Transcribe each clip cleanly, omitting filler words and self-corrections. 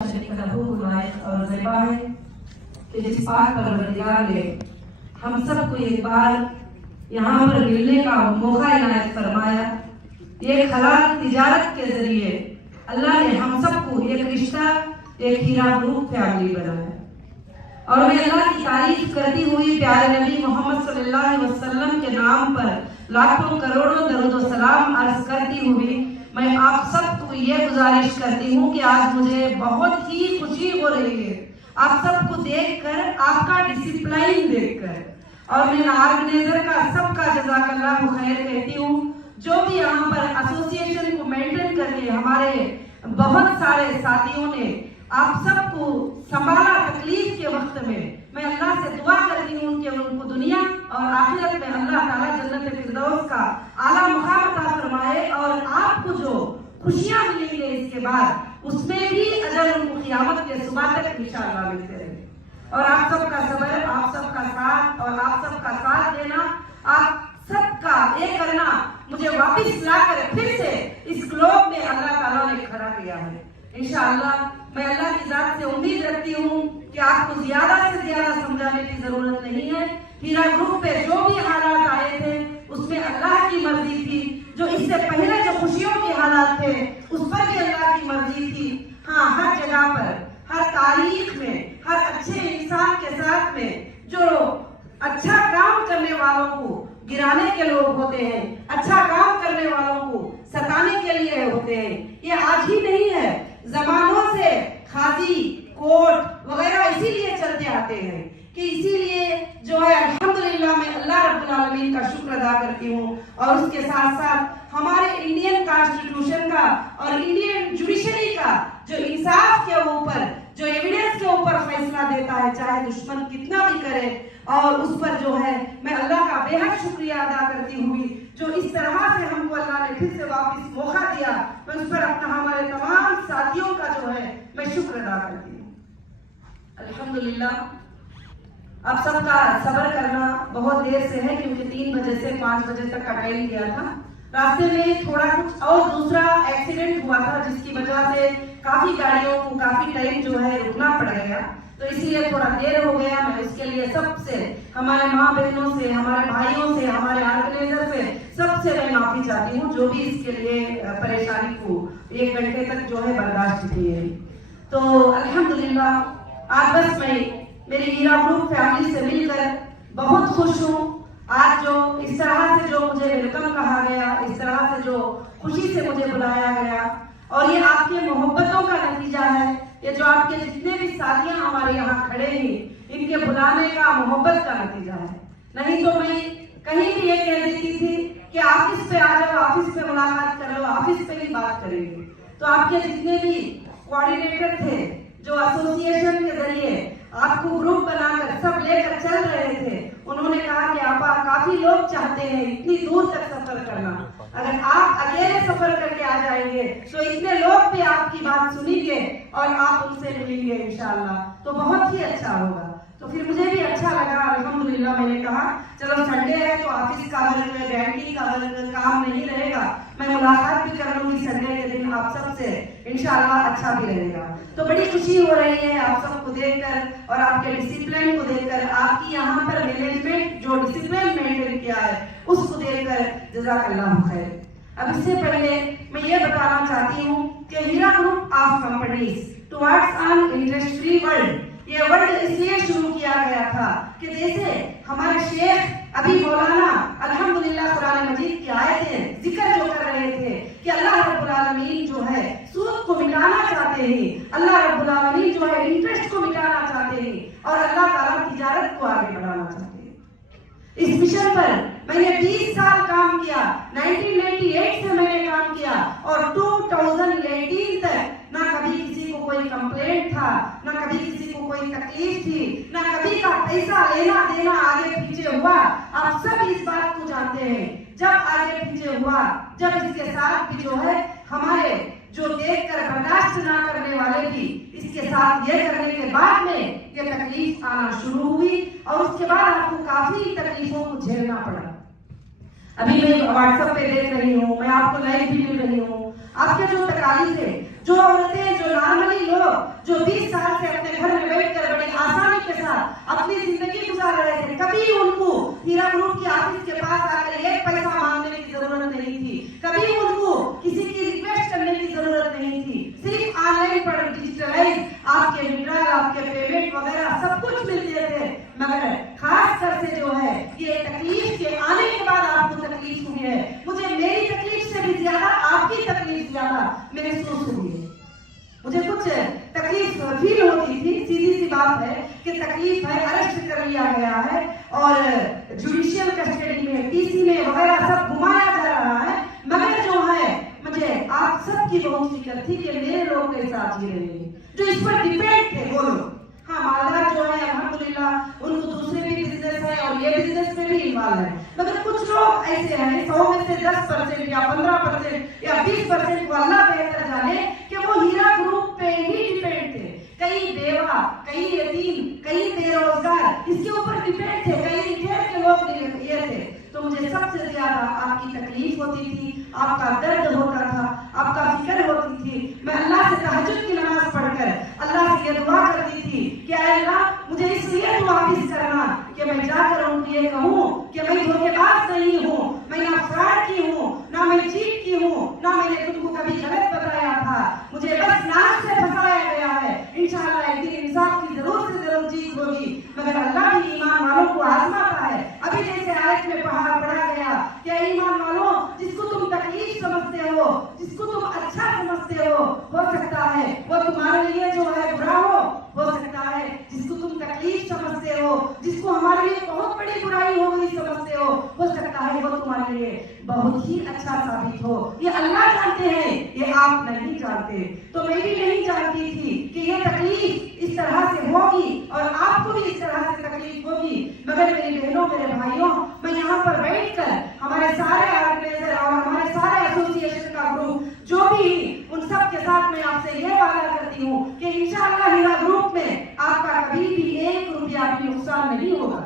और ज़िबा है कि जिस पाक परवरदिगार ने हम सबको एक बार यहाँ पर मिलने का मौका इनायत फरमाया। ये हलाल तिजारत के जरिए अल्लाह ने हम सबको एक रिश्ता, एक हीरा ग्रुप फैमिली बनाया। और मैं अल्लाह की तारीफ करती हुई प्यारे नबी मोहम्मद सल्लल्लाहु अलैहि वसल्लम के नाम पर लाखों करोड़ों दरूद व सलाम अर्ज करती हुई मैं आप सबको ये गुजारिश करती हूँ कि आज मुझे बहुत ही खुशी हो रही है आप सबको देखकर, आपका डिसिप्लिन देखकर। और मैं ऑर्गेनाइजर का सबका जज़ाकल्लाह खैर कहती हूँ, जो भी यहाँ पर एसोसिएशन को मेंटेन करके हमारे बहुत सारे साथियों ने आप सबको संभाला तकलीफ के वक्त में। मैं अल्लाह से दुआ करती हूँ कि उनको दुनिया और आखिरत में अल्लाह ताला जन्नत फिरदौस का आला मुकाम अता फरमाए और आपको जो खुशियां मिलेंगे इसके बाद उसमें भी अजर उनको क़यामत के सुबह तक इंशाअल्लाह मिलते रहे। और आप सबका सब्र, आप सबका साथ और आप सबका साथ देना, आप सबका ये करना मुझे वापस लाकर फिर से इस ग्लोब में अल्लाह ताला ने खड़ा किया है। इंशाअल्लाह मैं अल्लाह की जात से उम्मीद रखती हूँ कि आपको ज्यादा से ज्यादा समझाने की जरूरत नहीं है। हीरा ग्रुप पे जो भी हालात आए थे उसमें अल्लाह की मर्जी थी, जो इससे पहले जो खुशियों के हालात थे उस पर भी अल्लाह की मर्जी थी। हाँ, हर जगह पर, हर तारीख में, हर अच्छे इंसान के साथ में जो अच्छा काम करने वालों को गिराने के लोग होते हैं, अच्छा काम करने वालों को सताने के लिए होते हैं। ये आज ही नहीं है, जमानों से खाजी, कोर्ट वगैरह इसीलिए चलते आते हैं कि इसीलिए जो है अल्हम्दुलिल्लाह मैं अल्लाह रब्बुल आलमीन का शुक्र अदा करती हूँ। और उसके साथ साथ हमारे इंडियन कॉन्स्टिट्यूशन का और इंडियन जुडिशरी का जो इंसाफ के ऊपर, जो एविडेंस के ऊपर फैसला देता है, चाहे दुश्मन कितना भी करे, और उस पर जो है मैं अल्लाह का बेहद शुक्रिया अदा करती हुई जो इस तरह से हमको अल्लाह ने फिर से वापस मौका दिया, मैं उस पर अपना हमारे तमाम साथियों का जो है मैं शुक्र अदा करती हूँ। अल्हम्दुलिल्लाह आप सबका सब्र करना बहुत देर से है क्योंकि 3 बजे से 5 बजे तक का टाइम दिया था। रास्ते में थोड़ा कुछ और दूसरा एक्सीडेंट हुआ था जिसकी वजह से काफी गाड़ियों को काफी टाइम जो है रुकना पड़ गया, तो इसीलिए थोड़ा देर हो गया। मैं उसके लिए सबसे, हमारे माँ बहनों से, हमारे भाइयों से, हमारे ऑर्गेनाइजर से, सबसे मैं माफी चाहती हूँ जो भी इसके लिए परेशानी को 1 घंटे तक जो है बर्दाश्त की है। तो अल्हम्दुलिल्लाह आज बस मैं मेरी हीरा ग्रुप फैमिली से मिलकर बहुत खुश हूँ। आज जो इस तरह से जो मुझे वेलकम कहा गया, इस तरह से जो खुशी से मुझे बुलाया गया, और ये आपके मोहब्बतों का नतीजा है। ये जो आपके जितने भी साथियां हमारे यहाँ खड़े हैं, इनके बुलाने का, मोहब्बत का नतीजा है। नहीं तो मैं कहीं भी ये कह देती थी कि ऑफिस पे आ जाओ, ऑफिस पे मुलाकात कर लो, ऑफिस पे ही बात करेंगे। तो आपके जितने भी कोऑर्डिनेटर थे जो एसोसिएशन के जरिए आपको ग्रुप बनाकर सब लेकर चल रहे थे, उन्होंने कहा कि आपा काफी लोग चाहते हैं इतनी दूर तक सफर करना, अगर आप अकेले सफर करके आ जाएंगे तो इतने लोग भी आपकी बात सुनेंगे और आप उनसे मिलेंगे इंशाअल्लाह, तो बहुत ही अच्छा होगा। तो फिर मुझे भी अच्छा लगा, अल्हम्दुलिल्लाह। मैंने कहा चलो संडे है तो ऑफिस का वर्क, बैंकिंग का वर्क काम नहीं रहेगा, मैं मुलाकात भी कर लूंगी संडे के दिन आप सबसे, इंशाअल्लाह अच्छा भी रहेगा। तो बड़ी खुशी हो रही है आप सबको देखकर और आपके डिसिप्लिन को देखकर, आपकी यहाँ पर मैनेजमेंट जो डिसिप्लिन मेंटेन किया है उसको देखकर जज़ाकल्लाह खैर। अब इससे पहले मैं ये बताना चाहती हूँ कि Heera group of companies towards an interest free world, ये वर्ल्ड इसलिए शुरू किया गया था कि जैसे हमारे शेख अभी मौलाना अल्हम्दुलिल्लाह कुरान मजीद की आयतें जिक्र जो कर रहे थे कि अल्लाह रब्बुल आलमीन जो है सूद को मिटाना चाहते हैं, अल्लाह रब्बुल आलमीन जो है इंटरेस्ट को मिटाना चाहते हैं और अल्लाह ताला तिजारत को आगे बढ़ाना चाहते हैं। इस मिशन पर मैंने 30 साल काम किया, 1998 से मैंने काम किया और 2018 तक ना कभी किसी को कोई कंप्लेंट था, ना कभी किसी को कोई तकलीफ थी, ना कभी का पैसा लेना देना आगे पीछे हुआ। आप सब इस बात को जानते हैं, जब आगे पीछे हुआ, जब इसके साथ भी जो है हमारे जो देखकर बर्दाश्त ना करने वाले भी इसके साथ ये करने के बाद में ये तकलीफ आना शुरू हुई और उसके बाद आपको काफी तकलीफों को झेलना पड़ा। अभी मैं व्हाट्सएप पे देख रही हूँ, मैं आपको लाइव भी मिल रही हूँ, आपके जो तकालीफ है, जो औरतें, जो नॉर्मली लोग जो 20 साल से अपने घर में बैठकर बड़ी आसानी के साथ अपनी जिंदगी गुजार रहे थे, कभी उनको हीरा ग्रुप की ऑफिस के पास आकर एक पैसा मांगने की जरूरत नहीं थी, कभी उनको किसी की रिक्वेस्ट करने की जरूरत नहीं थी। सिर्फ ऑनलाइन पर डिजिटलाइज आपके विड्रॉल, आपके पेमेंट वगैरह सब कुछ मिलते थे। मगर खास कर से जो है ये तकलीफ के आने के बाद आपको तकलीफ हुई है। मुझे मेरी तकलीफ से भी ज्यादा आपकी तकलीफ ज्यादा महसूस हुई है। मुझे कुछ तकलीफ फील होती थी, सीधी सी बात है कि तकलीफ है, अरेस्ट कर लिया गया है और जुडिशियल कस्टडी में, पीसी में वगैरह सब घुमाया जा रहा है। मगर जो है मुझे आप सबकी बहुत फिक्र थी कि मेरे लोग के साथ ही रहेंगे, जो इस पर डिपेंड थे वो लोग। हाँ, मालदार जो है अल्हम्दुलिल्लाह उनको दूसरे भी बिजनेस है और ये बिजनेस में भी इन्वॉल्व है। मगर कुछ लोग ऐसे हैं, 100 में से 10% या 15% या 20% को अल्लाह बेहतर जाने कि वो हीरा ग्रुप पे ही डिपेंड थे। कई बेवा, कई यतीम, कई बेरोजगार इसके ऊपर डिपेंड थे, कई रिटेल के लोग ये थे। तो मुझे सबसे ज्यादा आपकी तकलीफ होती थी, आपका दर्द होता था, आपका फिक्र होती थी। मैं अल्लाह से तहज्जुद की नमाज पढ़कर अल्लाह से ये दुआ करती थी कि अल्लाह मुझे इसलिए तू वापस करना कि मैं जाकर उनको ये कहूँ कि मैं धोखेबाज नहीं हूँ, मैं ना फ्रॉड की हूँ, ना मैं चीट की हूँ, ना मैंने तुमको कभी गलत बताया था, मुझे बस नाक से फंसाया गया है। इंशाअल्लाह एक दिन इंसाफ की जरूर से जरूर जीत होगी। मगर अल्लाह भी ईमान वालों को आजमाता है। अभी जैसे आयत में पढ़ा गया कि ईमान वालों, जिसको तुम तकलीफ समझते हो, जिसको तुम अच्छा समझते हो सकता है वो तुम्हारे लिए जो है बुरा हो सकता है। जिसको तुम तकलीफ समझते हो, जिसको हमारे लिए बहुत बड़ी बुराई हो गई समझते हो सकता है वो तुम्हारे लिए बहुत ही अच्छा साबित हो। ये अल्लाह जानते हैं, ये आप नहीं जानते। तो मैं भी नहीं जानती थी कि ये तकलीफ इस तरह से होगी और आपको भी इस तरह से तकलीफ होगी। मगर मेरी बहनों, मेरे भाइयों, मैं यहाँ पर बैठकर हमारे सारे ऑर्गेनाइजर और हमारे सारे एसोसिएशन का ग्रुप जो भी, उन सब के साथ मैं आपसे ये वादा करती हूँ कि इंशाअल्लाह हीरा ग्रुप में आपका कभी भी 1 रुपया भी नुकसान नहीं होगा।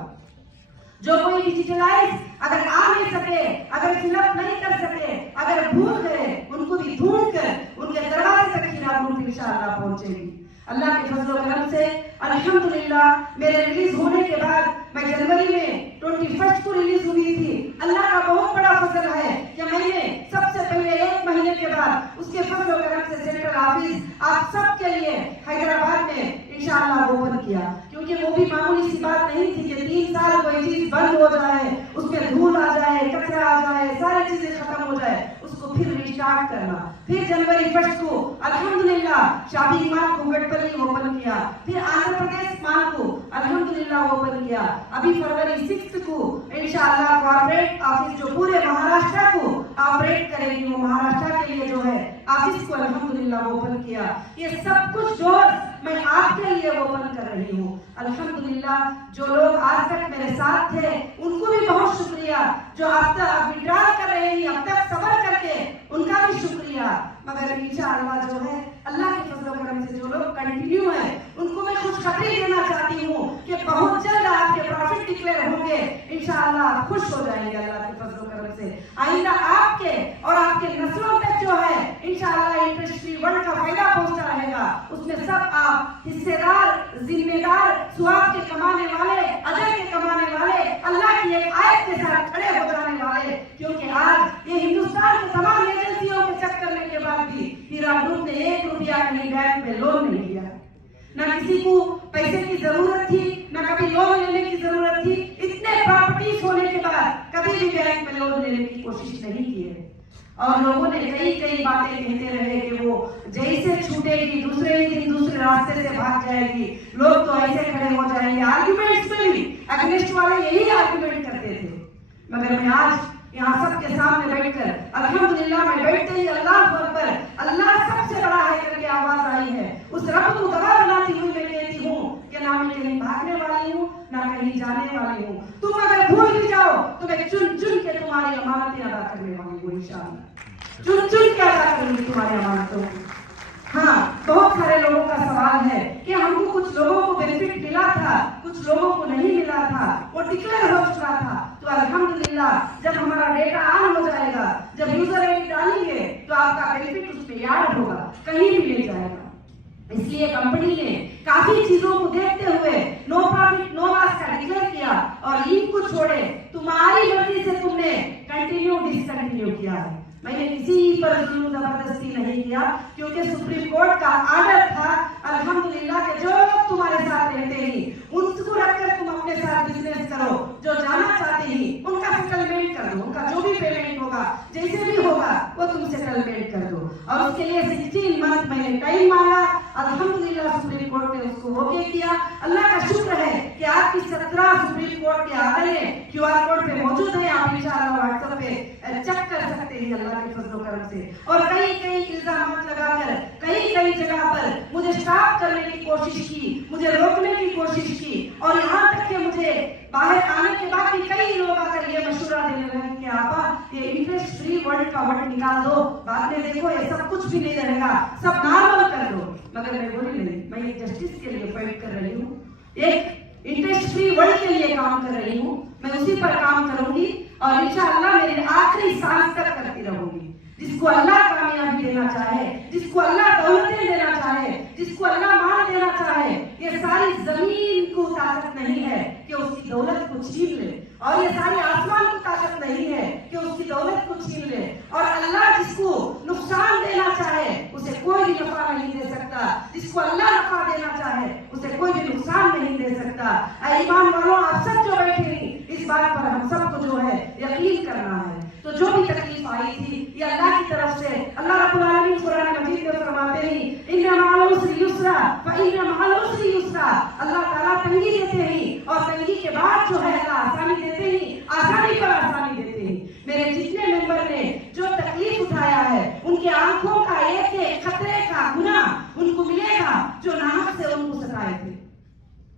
जो कोई डिजिटलाइज अगर आ नहीं सके, अगर फिलअप नहीं कर सके, अगर भूल गए, उनको भी ढूंढ कर उनके दरवाजे तक हीरा ग्रुप इंशाअल्लाह पहुंचेगी। अल्लाह के फजल व करम से अल्हम्दुलिल्लाह मेरे रिलीज होने के बाद मैं जनवरी में 21 को रिलीज हुई थी। अल्लाह का बहुत बड़ा फजल है कि मैंने सबसे पहले 1 महीने के बाद उसके फजल व करम से सेंट्रल ऑफिस आप सबके लिए हैदराबाद में इंशाअल्लाह ओपन किया। क्योंकि वो भी मामूली सी बात नहीं थी कि 3 साल कोई चीज बंद हो जाए, उसमें धूल आ जाए, कचरा आ जाए, सारी चीजें खत्म हो जाए, उसको फिर रिस्टार्ट करना। फिर जनवरी 1 को अल्हम्दुलिल्लाह शादी मार्ग को गडपल्ली ओपन किया, फिर आंध्र प्रदेश मार्ग को अल्हम्दुलिल्लाह ओपन किया। अभी फरवरी 6 को इंशाअल्लाह कॉर्पोरेट ऑफिस जो पूरे महाराष्ट्र को ऑपरेट करेगी, वो महाराष्ट्र के लिए जो है ऑफिस को अल्हम्दुलिल्लाह ओपन किया। ये सब कुछ डोर मैं आपके लिए ओपन कर रही हूँ। अल्हम्दुलिल्लाह जो लोग आज तक मेरे साथ थे उनको भी बहुत शुक्रिया, जो अब तक विड्रॉल कर रहे हैं, अब तक सब्र करके उनका भी शुक्रिया। मगर इंशाअल्लाह जो है अल्लाह के फजल व करम से जो लोग कंटिन्यू है उनको मैं खुशखबरी देना चाहती हूँ कि बहुत जल्द आपके प्रॉफिट डिक्लेयर होंगे। इंशाअल्लाह आप खुश हो जाएंगे अल्लाह के फजल व करम से। आइंदा आपके और आपके नस्लों तक जो है इंशाअल्लाह इंडस्ट्री वर्ल्ड का फायदा पहुंचता रहेगा। उसमें सब आप हिस्सेदार, जिम्मेदार, स्वाब के कमाने वाले, अजर के कमाने वाले, अल्लाह की एक आयत के साथ खड़े हो जाने वाले। क्योंकि आज ये हिंदुस्तान के तमाम एजेंसियों के चेक करने के बाद भी हीरा ग्रुप ने 1 रुपया कहीं बैंक में लोन नहीं लिया। ना किसी को पैसे की जरूरत थी, ना कभी लोन लेने की जरूरत थी। इतने प्रॉपर्टीज होने के बाद कभी भी बैंक में लोन लेने की कोशिश नहीं की है। और लोगों ने कई बातें कहते रहे कि वो जैसे छूटेगी दूसरे ही दिन दूसरे रास्ते से भाग जाएगी, लोग तो ऐसे खड़े हो जाएंगे। आर्गुमेंट्स में भी अगेंस्ट वाले यही आर्गुमेंट करते थे। मगर मैं आज यहाँ सबके सामने बैठकर अल्हम्दुलिल्लाह मैं बैठते ही अल्लाह अकबर, अल्लाह सबसे बड़ा है करके आवाज आई है। उस रब को गवाह बनाती हुई मैं कहती हूँ कि ना मैं कहीं भागने वाली हूँ, ना कहीं जाने वाली हूँ। तुम अगर भूल भी जाओ तो मैं चुन चुन के तुम्हारी अमानतें अदा करने वाली हूँ। इंशाअल्लाह चुन चुन के अदा करूंगी तुम्हारी अमानतों। हाँ, बहुत सारे लोगों का सवाल है कि हमको कुछ लोगों को बेनिफिट मिला था, कुछ लोगों को नहीं मिला था, वो डिक्लेयर हो चुका था। तो अल्हम्दुलिल्लाह जब हमारा डेटा ऑन हो जाएगा, जब यूजर आईडी डालेंगे तो तो आपका बेनिफिट उसमें याद होगा, कहीं भी ले जाएगा। इसलिए कंपनी ने काफी चीजों को देखते हुए नो प्रॉफिट नो लॉस का डिक्लेयर किया और लीव को छोड़े तुम्हारी मर्जी से तुमने कंटिन्यू डिसकंटिन्यू किया है। मैंने किसी पर जुल्म जबरदस्ती नहीं किया, क्योंकि सुप्रीम कोर्ट का आर्डर था अल्हम्दुलिल्लाह के जो तुम्हारे साथ रहते ही उनको रखकर तुम अपने साथ बिजनेस करो, जो जाना चाहते ही उनका सेटलमेंट कर दो, उनका जो भी पेमेंट होगा जैसे भी होगा वो तुम सेटलमेंट कर दो। और उसके लिए 16 मंथ मैंने टाइम मांगा, अल्हम्दुलिल्लाह सुप्रीम कोर्ट ने उसको ओके किया। अल्लाह का शुक्र है कि आपकी 17 सुप्रीम कोर्ट के आदेश क्यूआर कोड पे मौजूद है, आप इंशाअल्लाह व्हाट्सएप पे चेक कर सकते हैं अल्लाह के फजल व करम से। और कई इल्जाम लगाकर कई जगह पर मुझे स्टॉप करने की कोशिश की, मुझे रोकने की कोशिश की, और यहाँ तक कि मुझे बाहर आने के बाद भी कई लोग आकर ये मशवरा देने लगे कि आपा ये इंटरेस्ट फ्री वर्ड का वर्ड निकाल दो, बाद में देखो ये सब कुछ भी नहीं रहेगा, सब नॉर्मल कर दो। मगर मैं बोली नहीं, मैं एक जस्टिस के लिए फाइट कर रही हूँ, एक इंटरेस्ट फ्री वर्ल्ड के लिए काम कर रही हूँ, मैं उसी पर काम करूंगी और इंशाअल्लाह मेरी आखिरी सांस तक करती रहूंगी। जिसको अल्लाह कामयाबी देना चाहे, जिसको अल्लाह दौलतें देना चाहे, जिसको अल्लाह माल देना चाहे, ये सारी जमीन को ताकत नहीं है कि उसकी दौलत को छीन ले, और ये सारी आसमान को ताकत नहीं है कि उसकी दौलत को छीन ले। और अल्लाह जिसको नुकसान देना चाहे उसे कोई भी नफा नहीं दे सकता, जिसको अल्लाह नफा देना चाहे उसे कोई भी नुकसान नहीं दे सकता। ईमान वालों, आप सब जो बैठे हैं इस बात पर हम सबको जो है यकीन करना है। तो जो भी तकलीफ आई थी ये अल्लाह की तरफ से, अल्लाह रब्बुल आलमीन कुरान मजीद में फरमाते हैं इन्ना मअल उसरि युस्रा व इन्ना मअल उसरि युस्रा। अल्लाह ताला तंगी देते हैं और तंगी के बाद जो है अल्लाह आसानी देते हैं, आसानी पर आसानी देते हैं। मेरे जितने मेंबर ने जो तकलीफ उठाया है उनके आंखों का एक खतरे का गुनाह उनको मिलेगा जो नाहक से उनको सताए थे,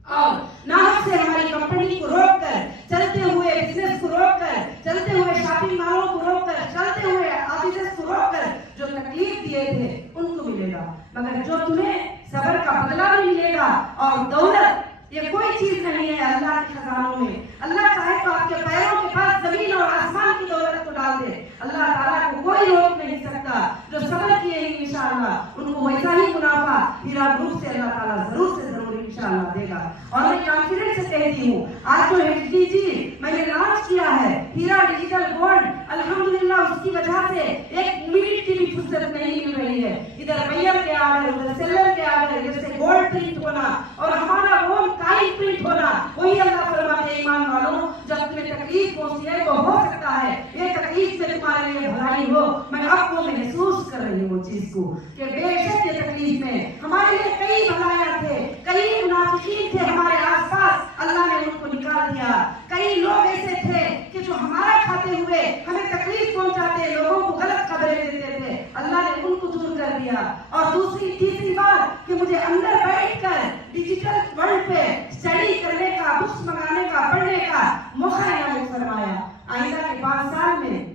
और नाहक से हमारी कंपनी को रोककर, चलते हुए बिजनेस को रोककर, चलते हुए शॉपिंग मॉलों को रोककर, चलते हुए ऑफिसेस को रोककर जो तकलीफ दिए थे उनको मिलेगा। मगर जो तुम्हें सब्र का बदला भी मिलेगा, और दौलत ये कोई चीज नहीं है अल्लाह के खजानों में। अल्लाह चाहे तो आपके पैरों के पास जमीन और आसमान की दौलत को डाल दे, अल्लाह ताला को कोई रोक नहीं सकता। जो सब्र किए हैं इंशाअल्लाह उनको वैसा ही मुनाफा हीरा ग्रुप से अल्लाह ताला जरूर से जरूर इंशाअल्लाह देगा। और मैं कॉन्फिडेंस से कहती हूँ, आज जो HDG मैंने लॉन्च किया है हीरा डिजिटल गोल्ड, अल्हम्दुलिल्लाह उसकी वजह से एक मिनट की भी फुर्सत नहीं मिल रही है। इधर मैयर के आर्डर, उधर सेलर के आर्डर, इधर से गोल्ड प्रिंट होना और हमारा होम काइन प्रिंट होना, वही अल्लाह फरमाते ईमान वालों जब तुम्हें तकलीफ पहुंची है तो हो सकता है ये तकलीफ से तुम्हारे लिए भलाई हो। मैं अब वो महसूस कर रही हूँ चीज को कि बेशक ये तकलीफ में हमारे लिए कई भलाइयां थे, कई मुनाफिकीन थे हमारे आसपास, अल्लाह ने उनको निकाल दिया। कई लोग ऐसे थे कि जो हमारा खाते हुए हमें तकलीफ पहुंचाते, लोगों को गलत खबरें देते थे, अल्लाह ने उनको दूर कर दिया। और दूसरी तीसरी बात कि मुझे अंदर बैठकर डिजिटल वर्ल्ड पे स्टडी करने का, बुक्स मंगाने का, पढ़ने का मौका इनायत फरमाया। आइंदा के 5 साल में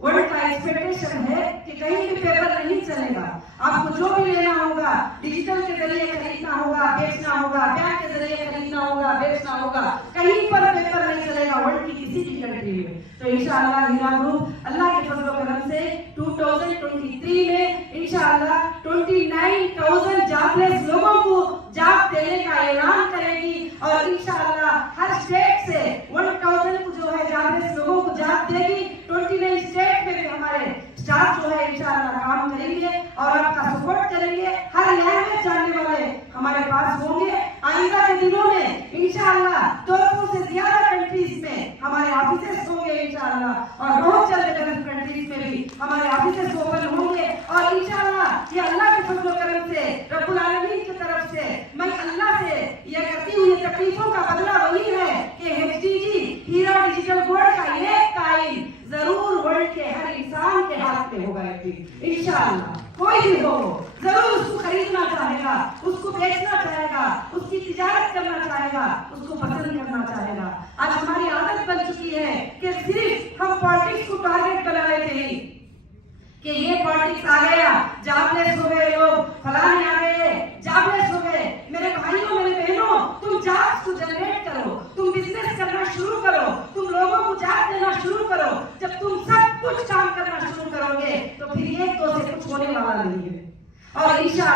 वर्ल्ड का एक्सपेक्टेशन है कि कहीं भी पेपर नहीं चलेगा, आपको जो भी लेना होगा डिजिटल के जरिए खरीदना होगा, बेचना होगा, बैंक के जरिए खरीदना होगा, बेचना होगा, कहीं पर पेपर नहीं चलेगा वर्ल्ड की किसी भी कंट्री में। तो इंशाअल्लाह हीरा ग्रुप अल्लाह के फजल व करम से 2023 में इंशाअल्लाह 29,000 जॉबलेस लोगों को जॉब देने का ऐलान करेगी, और इंशाअल्लाह हर स्टेट से 1,000 को जो है जॉबलेस लोगों को जॉब देगी। 29 स्टेट में भी हमारे स्टाफ जो है इंशाअल्लाह काम करेंगे और आपका सपोर्ट करेंगे। हर लैंग्वेज जानने वाले हमारे पास होंगे। आइंदा के दिनों में इंशाअल्लाह 200 से ज्यादा कंट्रीज में हमारे ऑफिसेस होंगे इंशाअल्लाह, और बहुत जल्द गल्फ कंट्रीज में भी हमारे ऑफिसेस ओपन होंगे। और इंशाअल्लाह ये अल्लाह के फजल व करम से, रब्बुल आलमीन की तरफ से मैं अल्लाह से ये करती हुई तकलीफों का बदला वही है कि HDG हीरा डिजिटल गोल्ड का एक काइन जरूर वर्ल्ड के हर इंसान के हाथ में होगा इंशाअल्लाह। कोई भी हो जरूर उसको खरीदना चाहेगा, उसको बेचना चाहेगा, उसकी तिजारत करना चाहेगा, उसको पसंद करना चाहेगा। आज हमारी आदत बन चुकी है कि सिर्फ हम पॉलिटिक्स को टारगेट बना लेते हैं कि ये पॉलिटिक्स आ गया, जॉबलेस हो गए लोग, फलाने आ गए, जॉबलेस हो गए। मेरे भाइयों मेरे बहनों, तुम जॉब्स को जनरेट करो, तुम बिजनेस करना शुरू करो, तुम लोगों को जॉब देना शुरू करो। जब तुम सब कुछ काम करना शुरू करोगे तो फिर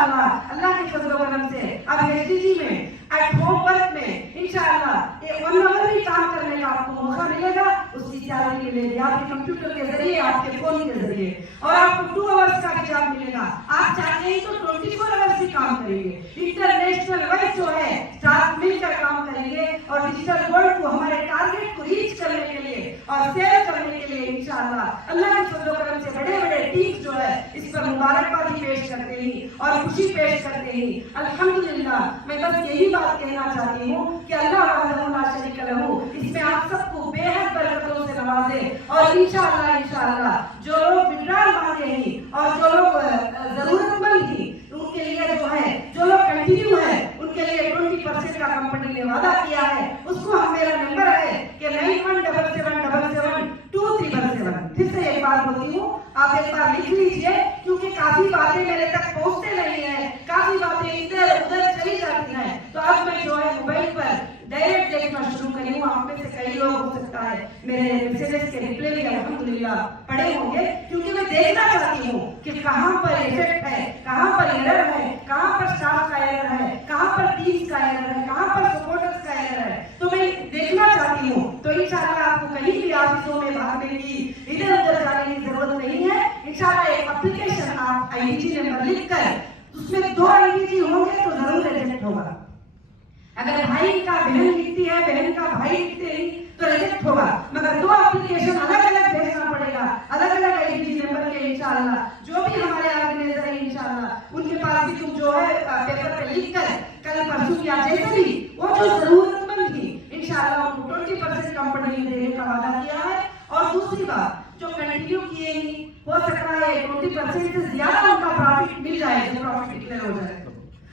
इंशाअल्लाह अल्लाह के फजल व करम से अब एचडीजी में एट होम वर्क में इंशाअल्लाह 1 आवर भी काम करने का आपको मौका मिलेगा, उसकी सैलरी मिलेगी आपके कंप्यूटर के जरिए, आपके फोन के जरिए, और आपको 2 आवर्स का भी जॉब मिलेगा। आप चाहते हैं तो 24 आवर्स भी काम करेंगे। इंटरनेशनल वाइज जो है स्टाफ मिलकर काम करेंगे और डिजिटल वर्ल्ड को, हमारे टारगेट को रीच करने के लिए और सेल करने के लिए इंशाअल्लाह अल्लाह के फजल व करम से बड़े-बड़े टीम जो है इस पर मुबारकबादी पेश करते हैं और खुशी पेश करते हैं। अल्हम्दुलिल्लाह, मैं बस यही बात कहना चाहती हूँ कि अल्लाह वहदहू ला शरीका लहू इसमें आप सबको बेहद बरकतों से नवाजे, और इंशाअल्लाह जो लोग विड्रॉल मांगे हैं और जो लोग जरूरतमंद हैं उनके लिए जो है, जो लोग कंटिन्यू है उनके लिए 20% का कंपनी ने वादा किया है। उसको हम, मेरा नंबर है कि 9177772377। फिर से एक बार बोलती हूँ, आप एक बार लिख लीजिए, क्योंकि काफी बातें मेरे तक पहुंचते नहीं है, काफी बातें इधर उधर चली जाती हैं। तो अब मैं जो है मोबाइल पर डायरेक्ट देखना शुरू करी हूँ। आप में से कई लोग हो सकता है मेरे मैसेजेस के रिप्लाई भी अल्हम्दुलिल्लाह पढ़े होंगे, क्योंकि मैं देखना चाहती हूँ कि कहाँ पर इफेक्ट है, कहाँ पर एरर है, कहाँ पर स्टाफ का एरर है, कहाँ पर टीम्स का एरर है, कहाँ पर सपोर्टर्स का एरर है, तो मैं देखना चाहती हूँ। तो इंशाअल्लाह आपको कहीं भी ऑफिसों में भागने की, इधर उधर जाने की जरूरत नहीं है। इंशाअल्लाह एक एप्लीकेशन आप आईडीजी नंबर लिखकर, उसमें 2 आईडीजी होंगे तो जरूर रिजेक्ट होगा। अगर भाई का बहन लिखती है, बहन का भाई लिखते हैं तो रिजेक्ट होगा, मगर 2 एप्लीकेशन अलग अलग भेजना पड़ेगा, अलग अलग आईडीजी नंबर के। इंशाअल्लाह जो भी हमारे ऑर्गेनाइजर है इंशाअल्लाह उनके पास भी तुम जो है पेपर पे लिखकर कल परसों या जैसे भी वो जो जरूरतमंद थी इंशाअल्लाह उनको 20% कंपनी ने देने का वादा किया है। और दूसरी बात, जो कंटिन्यू किए ही हो सकता है 20% से ज्यादा उनका प्रॉफिट मिल जाए, जो प्रॉफिट डिक्लेयर हो जाए।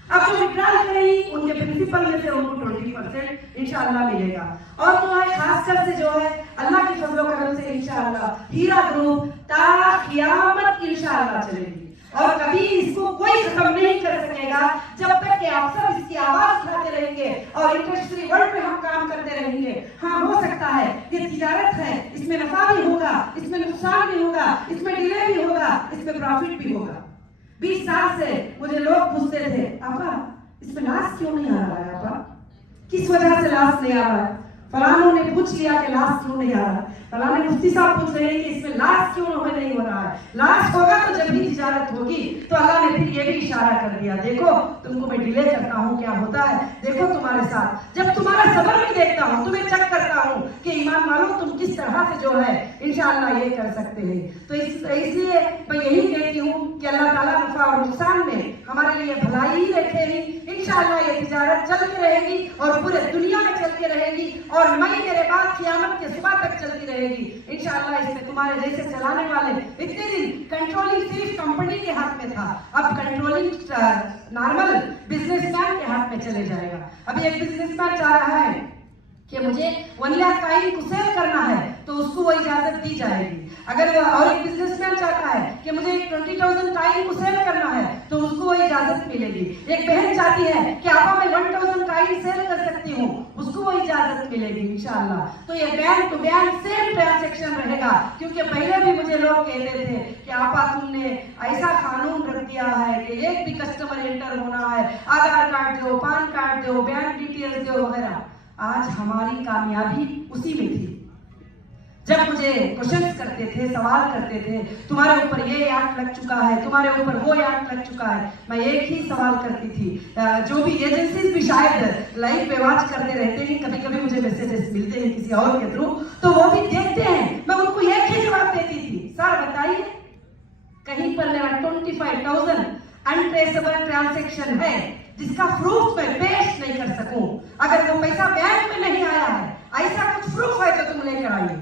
अब जो विड्रॉल करेंगी उनके प्रिंसिपल में से उनको 20% इंशाअल्लाह मिलेगा। और जो है खासकर से जो है अल्लाह की फजल व करम से इंशाअल्लाह हीरा ग्रुप ता क़यामत इंशाअल्लाह चलेगी, और कभी इसको कोई खत्म नहीं कर सकेगा जब तक कि आप सब इसकी आवाज उठाते रहेंगे और इंडस्ट्री वर्ल्ड में हम काम करते रहेंगे। हाँ, हो सकता है ये तिजारत है, इसमें नफा भी होगा, इसमें नुकसान भी होगा, इसमें डिले भी होगा, इसमें प्रॉफिट भी होगा। 20 साल से मुझे लोग पूछते थे, आपा इसमें लाश क्यों नहीं आ रहा है, आपा किस वजह से लाश नहीं आ रहा है। फलानों ने पूछ लिया कि लाश क्यों नहीं आ रहा है, फलाने मुफ्ती साहब पूछ रहे हैं कि इसमें लाश क्यों नहीं हो रहा है। लाश होगा तो जब भी तिजारत होगी। तो अल्लाह ने फिर ये भी इशारा कर दिया, देखो तुमको मैं डिले करता हूँ, क्या होता है देखो तुम्हारे साथ, जब तुम्हारा सबर भी देखता हूँ, तुम्हें चेक करता हूँ कि ईमान वालों तुम किस तरह से जो है इंशाअल्लाह ये कर सकते हैं। तो इसलिए मैं यही कहती हूँ कि अल्लाह ताला नफा और नुकसान में हमारे लिए भलाई ही रखेगी। इंशाअल्लाह ये तिजारत चलती रहेगी और पूरे दुनिया में चलती रहेगी, और मैं मेरे बाद क़यामत के सुबह तक चलती रहेगी इंशाअल्लाह। इसमें तुम्हारे जैसे चलाने वाले, इतने दिन कंट्रोलिंग सिर्फ कंपनी के हाथ में था, अब कंट्रोलिंग नॉर्मल बिजनेसमैन के हाथ में चले जाएगा। अभी एक बिजनेसमैन चाह रहा है कि मुझे 1 लाख कॉइन को सेल करना है तो उसको वो इजाजत दी जाएगी। अगर और एक बिजनेसमैन चाहता है कि मुझे 20,000 कॉइन को सेल करना है तो उसको वो इजाजत मिलेगी। एक बहन चाहती है कि आपा मैं 1,000 कॉइन सेल कर सकती हूँ, उसको वो इजाजत मिलेगी इंशाअल्लाह। तो ये bank to bank same transaction रहेगा, क्योंकि पहले भी मुझे लोग कहते थे कि आपा तुमने ऐसा कानून रख दिया है कि एक भी कस्टमर एंटर होना है, आधार कार्ड दो, पैन कार्ड दो, बैंक डिटेल्स दो वगैरह। आज हमारी कामयाबी उसी में थी। जब मुझे क्वेश्चन करते थे, सवाल करते थे, तुम्हारे ऊपर ये एक्ट लग चुका है, तुम्हारे ऊपर वो एक्ट लग चुका है, मैं एक ही सवाल करती थी। जो भी एजेंसीज भी शायद लाइव पे वॉच करते रहते हैं, कभी कभी मुझे मैसेजेस मिलते हैं किसी और के थ्रू, तो वो भी देखते हैं, मैं उनको एक ही जवाब देती थी, सर बताइए कहीं पर मेरा 25,000 अनट्रेसेबल ट्रांजैक्शन है जिसका प्रूफ मैं पेश नहीं कर सकूं। अगर वो पैसा बैंक में नहीं आया है, ऐसा कुछ प्रूफ है तो तुम लेकर आइए।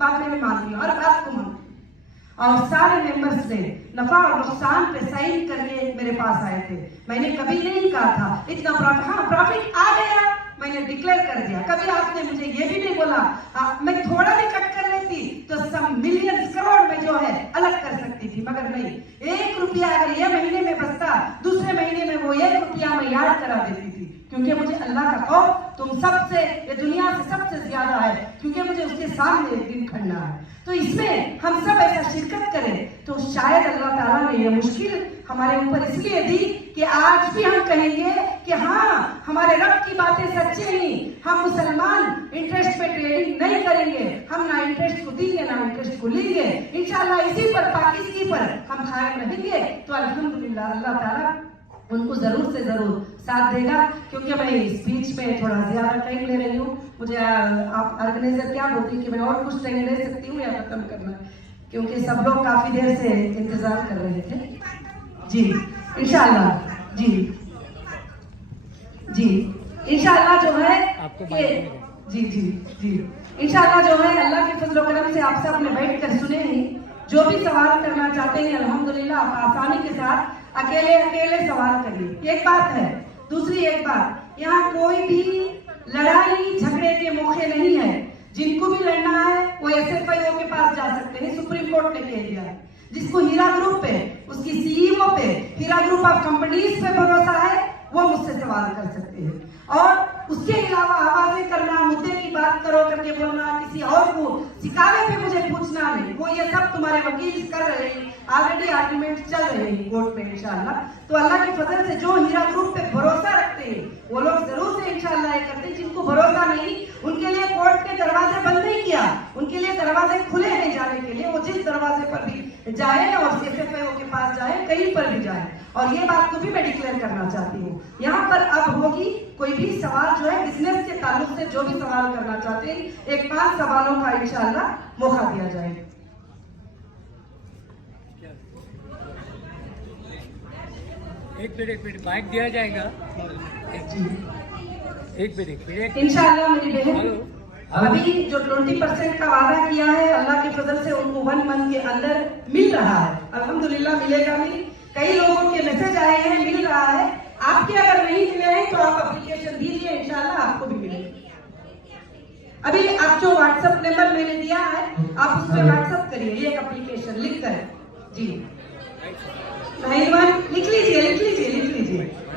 बात में मान ली और बात को मान, और सारे मेंबर्स ने नफा और नुकसान पे साइन करके मेरे पास आए थे। मैंने कभी नहीं कहा था इतना प्रॉफिट आ गया, मैंने डिक्लेयर कर दिया। कभी आपने मुझे ये भी नहीं बोला मैं थोड़ा भी कट कर लेती तो सब मिलियन करोड़ में जो है अलग कर सकती थी, मगर नहीं। 1 रुपया अगर ये महीने में बचता, दूसरे महीने में वो 1 रुपया मैं याद करा देती थी क्योंकि मुझे अल्लाह का खौफ तुम सबसे, ये दुनिया से सबसे ज्यादा है, क्योंकि मुझे उसके सामने एक दिन खड़ना है। तो इसमें हम सब ऐसा शिरकत करें तो शायद अल्लाह ताला ने ये मुश्किल हमारे ऊपर इसलिए दी कि आज भी हम कहेंगे कि हाँ, हमारे रब की बातें सच्ची नहीं, हम मुसलमान इंटरेस्ट पे ट्रेडिंग नहीं करेंगे, हम ना इंटरेस्ट को देंगे ना इंटरेस्ट को लेंगे, इंशाल्लाह इसी पर पाकिस्तानी पर हम कायम रहेंगे। तो अल्हम्दुलिल्लाह अल्लाह ताला उनको जरूर से जरूर साथ देगा। क्योंकि मैं स्पीच में थोड़ा ज्यादा टाइम ले रही हूँ, मुझे आप ऑर्गेनाइजर क्या बोलती है कि मैं और कुछ टाइम ले सकती हूँ या खत्म करना, क्योंकि सब लोग काफी देर से इंतजार कर रहे थे। जी इंशाल्लाह, जी इंशाल्लाह जो है जी इंशाल्लाह जो है अल्लाह के फजल करम से आप सब ने बैठ कर सुने ही, जो भी सवाल करना चाहते हैं अल्हम्दुलिल्लाह आप आसानी के साथ अकेले सवाल करिए। एक बात है। दूसरी एक बात, यहाँ कोई भी लड़ाई झगड़े के मौके नहीं है। जिनको भी लड़ना है वो SFIO के पास जा सकते हैं, सुप्रीम कोर्ट ने कह दिया है। जिसको हीरा ग्रुप पे, उसकी CEO पे, हीरा ग्रुप ऑफ कंपनीज पे भरोसा है वो मुझसे सवाल कर सकते हैं। और उसके अलावा आवाजें करना, मुद्दे की बात करो करके बोलना, किसी और को सिखावे पे मुझे पूछना नहीं, वो ये सब तुम्हारे वकील कर रहे हैं, ऑलरेडी आर्गुमेंट चल रहे हैं कोर्ट में इंशाल्लाह। तो अल्लाह के फजल से जो हीरा ग्रुप पे भरोसा रखते हैं वो लोग जरूर से इंशाल्लाह ये करते हैं। जिनको भरोसा नहीं उनके लिए कोर्ट के दरवाजे बंद नहीं किया, उनके लिए दरवाजे खुले हैं जाने के लिए। वो जिस दरवाजे पर भी जाए और SFIO के पास जाए, कहीं पर भी जाए। और ये बात को भी मैं डिक्लेयर करना चाहती हूँ, यहाँ पर अब होगी कोई भी सवाल जो है बिजनेस के ताल्लुक से जो भी सवाल करना चाहते हैं, एक 5 सवालों का इंशाल्लाह मौका दिया जाए। एक मिनट माइक दिया जाएगा। एक मिनट इंशाल्लाह मेरी बहन अभी जो 20% का वादा किया है अल्लाह के फजल से उनको 1 मंथ के अंदर मिल रहा है। अल्हम्दुलिल्लाह मिलेगा भी। कई लोगों के मैसेज आए हैं, मिल रहा है। आपके अगर नहीं मिले हैं तो आप एप्लीकेशन दीजिए, इंशाल्लाह आपको भी मिलेगा। अभी आप जो व्हाट्सएप नंबर मैंने दिया है आप उस पर व्हाट्सएप करिए ये एप्लीकेशन लिख कर। जी 91 लिख लीजिए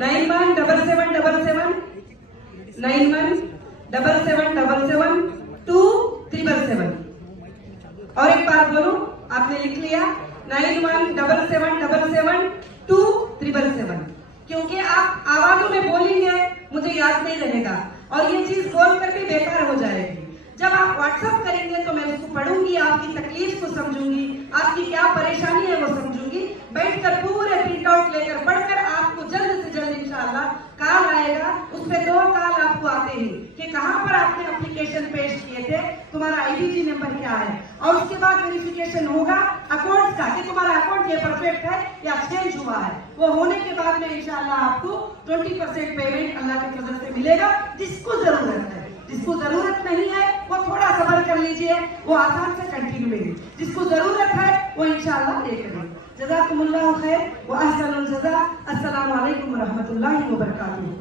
917777 917777 और एक बात बोलूं, आपने लिख लिया 917777 क्योंकि आप आवाजों में बोलेंगे मुझे याद नहीं रहेगा और ये चीज बोल कर भी बेकार हो जाएगी। जब आप व्हाट्सएप करेंगे तो मैं उसको पढ़ूंगी, आपकी तकलीफ को समझूंगी, आपकी क्या परेशानी है वो समझूंगी, बैठकर पूरे प्रिंट आउट लेकर पढ़कर आपको जल्द से जल्द इंशाल्लाह कॉल आएगा। उसमें 2 कॉल आपको आते हैं कि कहां पर आपने एप्लीकेशन पेश किए थे, तुम्हारा IBG नंबर क्या है, और उसके बाद वेरिफिकेशन होगा अकाउंट का कि तुम्हारा अकाउंट ये परफेक्ट है या चेंज हुआ है। वो होने के बाद में इंशाल्लाह आपको 20% पेमेंट अल्लाह के फजल से मिलेगा। जिसको जरूरत है, जिसको जरूरत नहीं है वो थोड़ा सब्र कर लीजिए, वो आसान से कंटिन्यू लेंगे। जिसको जरूरत है वो इंशाल्लाह लेकर। जज़ाकुमुल्लाह खैर व अहसनुल जज़ा। अस्सलामु अलैकुम व रहमतुल्लाहि व बरकातुहू।